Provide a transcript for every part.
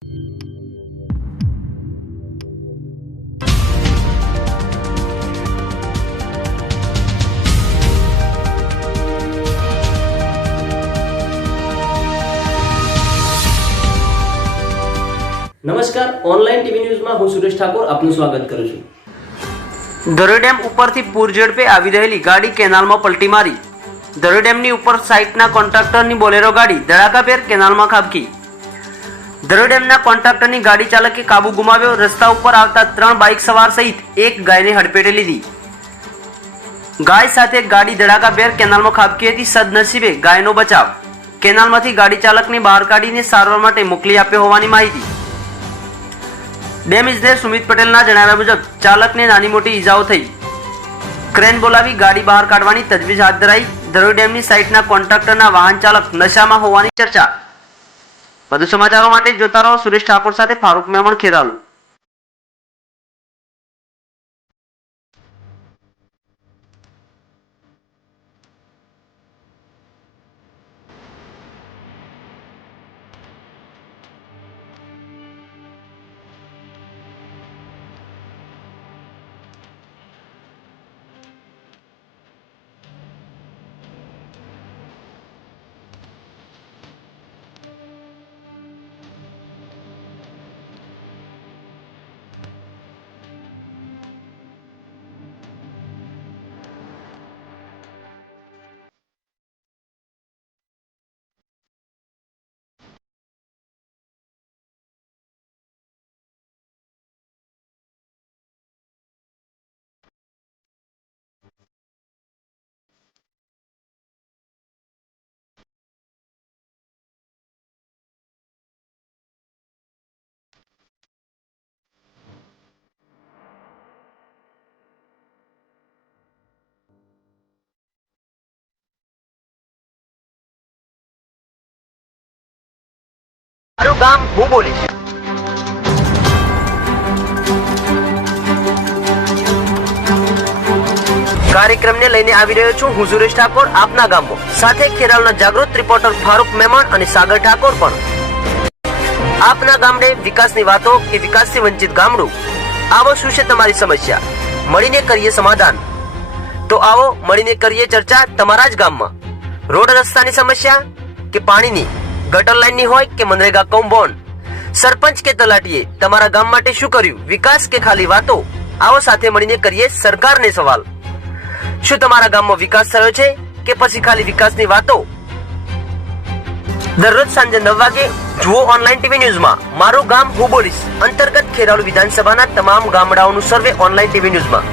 નમસ્કાર, online TV ન્યૂઝમાં હું સુરેશ ઠાકોર આપનું સ્વાગત કરું છું। ધરોઈ ડેમ ઉપરથી પૂર ઝડપે આવી રહેલી ગાડી કેનાલમાં પલટી મારી। ધરોઈ ડેમની ઉપર સાઇટના કોન્ટ્રાક્ટરની બોલેરો ગાડી ધડાકાભેર કેનાલમાં ખાબકી। ધરોઈ ડેમના કોન્ટ્રાક્ટરની ગાડી ચાલકે કાબુ ગુમાવ્યો। રસ્તા ઉપર આવતા 3 બાઇક સવાર સહિત એક ગાયને હડફેટે લીધી। ગાય સાથે ગાડી ધડાકાભેર કેનાલમાં ખાબકી હતી। સદનસીબે ગાયનો બચાવ। કેનાલમાંથી ગાડી ચાલકને બહાર કાઢીને સારવાર માટે મોકલી આપ્યો હોવાની માહિતી। ડેમ ઇજનેર સુમિત પટેલના જણાવ્યા મુજબ ચાલકને નાની મોટી ઈજાઓ થઈ। ક્રેન બોલાવી ગાડી બહાર કાઢવાની તજવીજ હાથ ધરાઈ। ધરોઈ ડેમની સાઇટના કોન્ટ્રાક્ટરના વાહન ચાલક નશામાં હોવાની ચર્ચા। વધુ સમાચારો માટે જોતા રહો સુરેશ ઠાકોર સાથે ફારૂક મેમણ, ખેરાલુ। મારું ગામ હું બોલીશ। કાર્યક્રમને લઈને આવી રહ્યો છું હું સુરેશ ઠાકોર આપના ગામમાં, સાથે ખેરાલુના જાગૃત રિપોર્ટર ફારૂક મેમણ અને સાગર ઠાકોર પણ। આપના ગામડે વિકાસની વાતો કે વિકાસથી વંચિત ગામડું, આવો શું છે તમારી સમસ્યા, મળીને કરીએ સમાધાન। તો આવો મળીને કરીએ ચર્ચા તમારા જ ગામમાં। રોડ રસ્તાની સમસ્યા કે પાણીની, ગટર લાઈનની હોય કે મનરેગા કૌભાંડ, સરપંચ કે તલાટીએ તમારા ગામ માટે શું કર્યું, વિકાસ કે ખાલી વાતો, આવો સાથે મળીને કરીએ સરકારને સવાલ। શું તમારા ગામમાં વિકાસ થયો છે કે પછી ખાલી વિકાસની વાતો? દરરોજ સાંજે 9 વાગે જુઓ ઓનલાઈન ટીવી ન્યૂઝમાં મારું ગામ હું બોલીશ અંતર્ગત ખેરાલુ વિધાનસભાના તમામ ગામડાઓનું સર્વે ઓનલાઈન ટીવી ન્યૂઝમાં।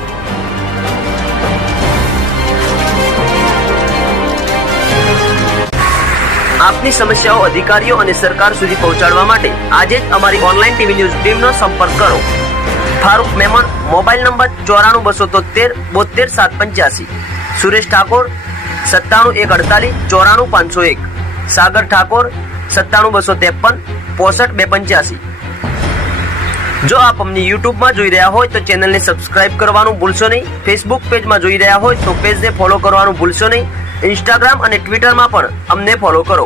આપની સમસ્યાઓ અધિકારીઓ અને સરકાર સુધી પહોંચાડવા માટે આજે જ અમારી ઓનલાઈન ટીવી ન્યૂઝ ટીમનો સંપર્ક કરો। ફારૂક મેમણ, મોબાઈલ નંબર 94 273 72 785, સુરેશ ઠાકોર 97 148 94 501, સાગર ઠાકોર 97 253 65 285। જો આપ અમને યુટ્યુબમાં જોઈ રહ્યા હોય તો ચેનલને સબસ્ક્રાઇબ કરવાનું ભૂલશો નહીં। ફેસબુક પેજમાં જોઈ રહ્યા હોય તો પેજને ફોલો કરવાનું ભૂલશો નહીં। ઇન્સ્ટાગ્રામ અને ટ્વિટરમાં પણ અમને ફોલો કરો।